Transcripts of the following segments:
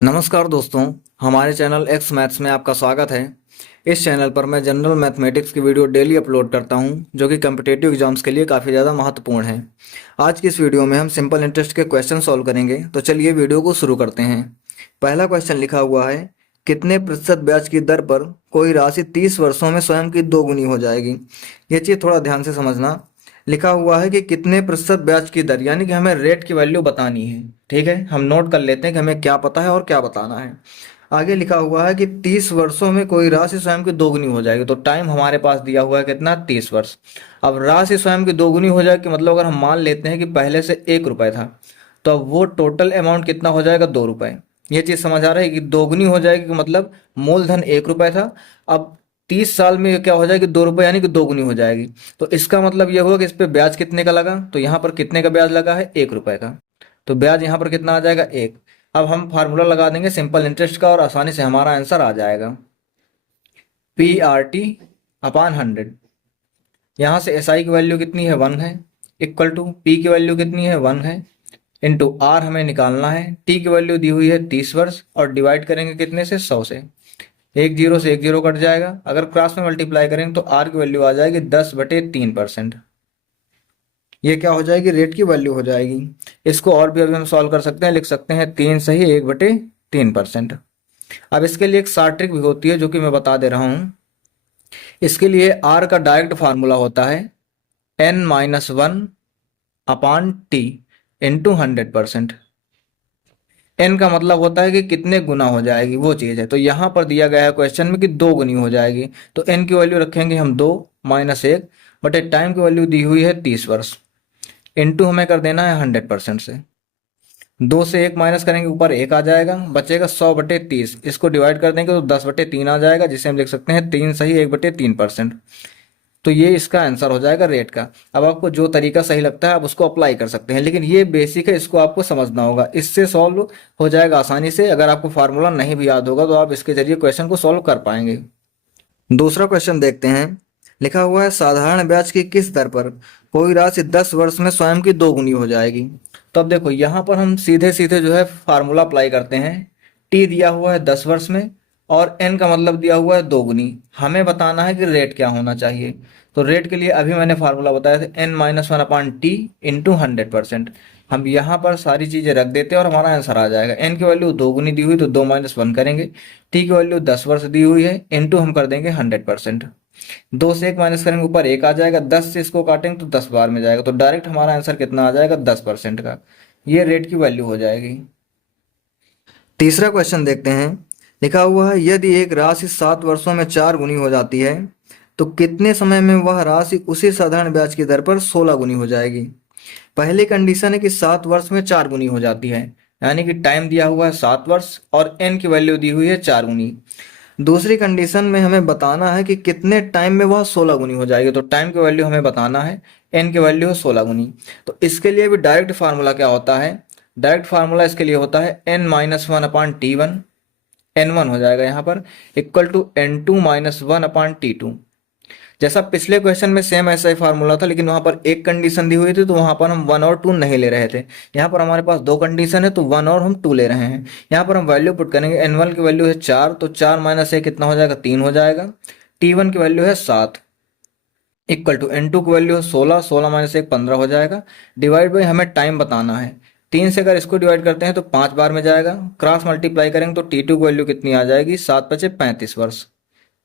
नमस्कार दोस्तों, हमारे चैनल एक्स मैथ्स में आपका स्वागत है। इस चैनल पर मैं जनरल मैथमेटिक्स की वीडियो डेली अपलोड करता हूं, जो कि कम्पिटिटिव एग्जाम्स के लिए काफ़ी ज़्यादा महत्वपूर्ण है। आज की इस वीडियो में हम सिंपल इंटरेस्ट के क्वेश्चन सॉल्व करेंगे, तो चलिए वीडियो को शुरू करते हैं। पहला क्वेश्चन लिखा हुआ है, कितने प्रतिशत ब्याज की दर पर कोई राशि 30 वर्षों में स्वयं की दोगुनी हो जाएगी। ये चीज़ थोड़ा ध्यान से समझना। लिखा हुआ है कि कितने प्रतिशत ब्याज की दर, यानी कि हमें रेट की वैल्यू बतानी है। ठीक है, हम नोट कर लेते हैं कि हमें क्या पता है और क्या बताना है। आगे लिखा हुआ है कि 30 वर्षों में कोई राशि स्वयं की दोगुनी हो जाएगी। तो टाइम हमारे पास दिया हुआ है कितना, 30 वर्ष। अब राशि स्वयं की दोगुनी हो जाएगी, मतलब अगर हम मान लेते हैं कि पहले से 1 रुपए था, तो अब वो टोटल अमाउंट कितना हो जाएगा, 2 रुपए। ये चीज समझ आ रहा है कि दोगुनी हो जाएगी, मतलब मूलधन 1 रुपए था, अब 30 साल में क्या हो जाएगी, 2 रुपए, यानी कि दोगुनी हो जाएगी। तो इसका मतलब यह हुआ कि इस पे ब्याज कितने का लगा, तो यहाँ पर कितने का ब्याज लगा है, 1 रुपए का। तो ब्याज यहाँ पर कितना आ जाएगा, 1। अब हम फार्मूला लगा देंगे सिंपल इंटरेस्ट का और आसानी से हमारा आंसर आ जाएगा, PRT/100। यहाँ से SI की वैल्यू कितनी है, 1 है, इक्वल टू P की वैल्यू कितनी है, 1 है, इंटू R हमें निकालना है। T की वैल्यू दी हुई है 30 वर्ष, और डिवाइड करेंगे कितने से, 100 से। एक जीरो से एक जीरो कट जाएगा। अगर क्रॉस में मल्टीप्लाई करेंगे तो R की वैल्यू आ जाएगी 10/3%। ये क्या हो जाएगी, रेट की वैल्यू हो जाएगी। इसको और भी अभी हम सॉल्व कर सकते हैं, लिख सकते हैं 3 सही 1/3%। अब इसके लिए एक शॉर्ट ट्रिक भी होती है, जो कि मैं बता दे रहा हूं। इसके लिए R का डायरेक्ट फार्मूला होता है n-1/t इंटू 100%। एन का मतलब होता है कि कितने गुना हो जाएगी, वो चीज़ है। तो यहाँ पर दिया गया है क्वेश्चन में कि 2 गुनी हो जाएगी, तो एन की वैल्यू रखेंगे हम 2 माइनस 1 बटे टाइम की वैल्यू दी हुई है 30 वर्ष, इंटू हमें कर देना है 100% से। 2 से 1 माइनस करेंगे, ऊपर 1 आ जाएगा, बचेगा 100/30। इसको डिवाइड कर देंगे तो 10/3 आ जाएगा, जिसे हम लिख सकते हैं 3 सही 1/3%। तो ये इसका आंसर हो जाएगा रेट का। अब आपको जो तरीका सही लगता है आप उसको अप्लाई कर सकते हैं, लेकिन ये बेसिक है, इसको आपको समझना होगा। इससे सॉल्व हो जाएगा आसानी से। अगर आपको फार्मूला नहीं भी याद होगा तो आप इसके जरिए क्वेश्चन को सॉल्व कर पाएंगे। दूसरा क्वेश्चन देखते हैं। लिखा हुआ है, साधारण ब्याज की किस दर पर कोई राशि 10 वर्ष में स्वयं की दोगुनी हो जाएगी। तो अब देखो, यहाँ पर हम सीधे सीधे जो है फार्मूला अप्लाई करते हैं। टी दिया हुआ है 10 वर्ष में, और एन का मतलब दिया हुआ है दोगुनी। हमें बताना है कि रेट क्या होना चाहिए। तो रेट के लिए अभी मैंने फार्मूला बताया था, n-1/t इंटू 100%। हम यहाँ पर सारी चीजें रख देते हैं और हमारा आंसर आ जाएगा। एन की वैल्यू दोगुनी दी हुई तो 2 - 1 करेंगे। टी की वैल्यू 10 वर्ष दी हुई है, इंटू हम कर देंगे 100%। 2 से 1 माइनस करेंगे, ऊपर 1 आ जाएगा, 10 से इसको काटेंगे तो 10 बार में जाएगा। तो डायरेक्ट हमारा आंसर कितना आ जाएगा, 10% का। ये रेट की वैल्यू हो जाएगी। तीसरा क्वेश्चन देखते हैं। लिखा हुआ है, यदि एक राशि 7 वर्षों में 4 गुनी हो जाती है, तो कितने समय में वह राशि उसी साधारण ब्याज की दर पर 16 गुनी हो जाएगी। पहली कंडीशन है कि 7 वर्ष में 4 गुनी हो जाती है, यानी कि टाइम दिया हुआ है 7 वर्ष और एन की वैल्यू दी हुई है 4 गुनी। दूसरी कंडीशन में हमें बताना है कि कितने टाइम में वह 16 गुनी हो जाएगी। तो टाइम की वैल्यू हमें बताना है, एन की वैल्यू है 16 गुनी। तो इसके लिए भी डायरेक्ट फार्मूला क्या होता है, डायरेक्ट फार्मूला इसके लिए होता है n-1/t1, n1 हो जाएगा यहाँ पर, इक्वल टू n2-1/t2। जैसा पिछले क्वेश्चन में सेम ऐसा ही फार्मूला था, लेकिन वहां पर एक कंडीशन दी हुई थी, तो वहां पर हम 1 और 2 नहीं ले रहे थे। यहाँ पर हमारे पास 2 कंडीशन है, तो 1 और हम 2 ले रहे हैं। यहाँ पर हम वैल्यू पुट करेंगे। n1 की वैल्यू है 4, तो 4 माइनस 1 कितना हो जाएगा, 3 हो जाएगा। t1 की वैल्यू है 7, इक्वल टू n2 की वैल्यू है 16, 16 माइनस 1 15 हो जाएगा। डिवाइड बाई हमें टाइम बताना है। 3 से अगर इसको डिवाइड करते हैं तो 5 बार में जाएगा। क्रॉस मल्टीप्लाई करेंगे तो t2 की वैल्यू कितनी आ जाएगी, 7-5 = 35 वर्ष।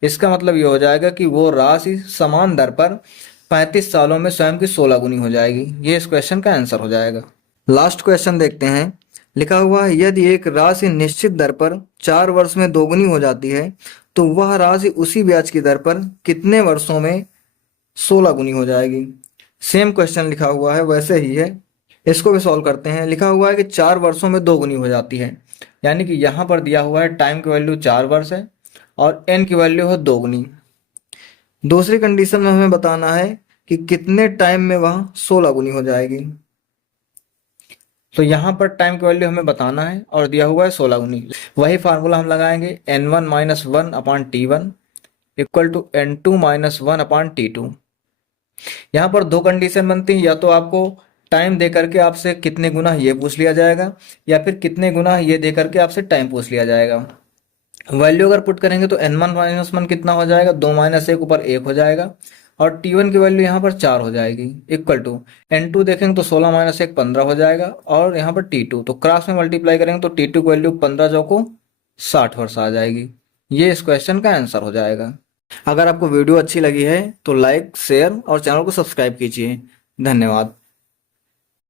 इसका मतलब ये हो जाएगा कि वो राशि समान दर पर 35 सालों में स्वयं की 16 गुनी हो जाएगी। ये इस क्वेश्चन का आंसर हो जाएगा। लास्ट क्वेश्चन देखते हैं। लिखा हुआ है, यदि एक राशि निश्चित दर पर 4 वर्ष में दोगुनी हो जाती है, तो वह राशि उसी ब्याज की दर पर कितने वर्षों में 16 गुनी हो जाएगी। सेम क्वेश्चन लिखा हुआ है, वैसे ही है। इसको भी सॉल्व करते हैं। लिखा हुआ है कि 4 वर्षों में 2 गुनी हो जाती है, यानी कि यहाँ पर दिया हुआ है टाइम की वैल्यू 4 वर्ष है और एन की वैल्यू है 2 गुनी। दूसरी कंडीशन में हमें बताना है कि कितने टाइम में वह 16 गुनी हो जाएगी। तो यहाँ पर टाइम की वैल्यू हमें बताना है और दिया हुआ है 16 गुनी। वही फार्मूला हम लगाएंगे, n1-1/t1 इक्वल टू n2-1/t2। यहाँ पर 2 कंडीशन बनती है, या तो आपको टाइम दे करके आपसे कितने गुना ये पूछ लिया जाएगा, या फिर कितने गुना ये दे करके आपसे टाइम पूछ लिया जाएगा। वैल्यू अगर पुट करेंगे तो n1 - 1 कितना हो जाएगा, 2 - 1 ऊपर 1 हो जाएगा, और t1 की वैल्यू यहाँ पर 4 हो जाएगी, इक्वल टू n2 देखेंगे तो 16 - 1 15 हो जाएगा, और यहाँ पर t2 तो क्रॉस में मल्टीप्लाई करेंगे तो t2 की वैल्यू 15 जो को 60 वर्ष आ जाएगी। ये इस क्वेश्चन का आंसर हो जाएगा। अगर आपको वीडियो अच्छी लगी है तो लाइक, शेयर और चैनल को सब्सक्राइब कीजिए। धन्यवाद।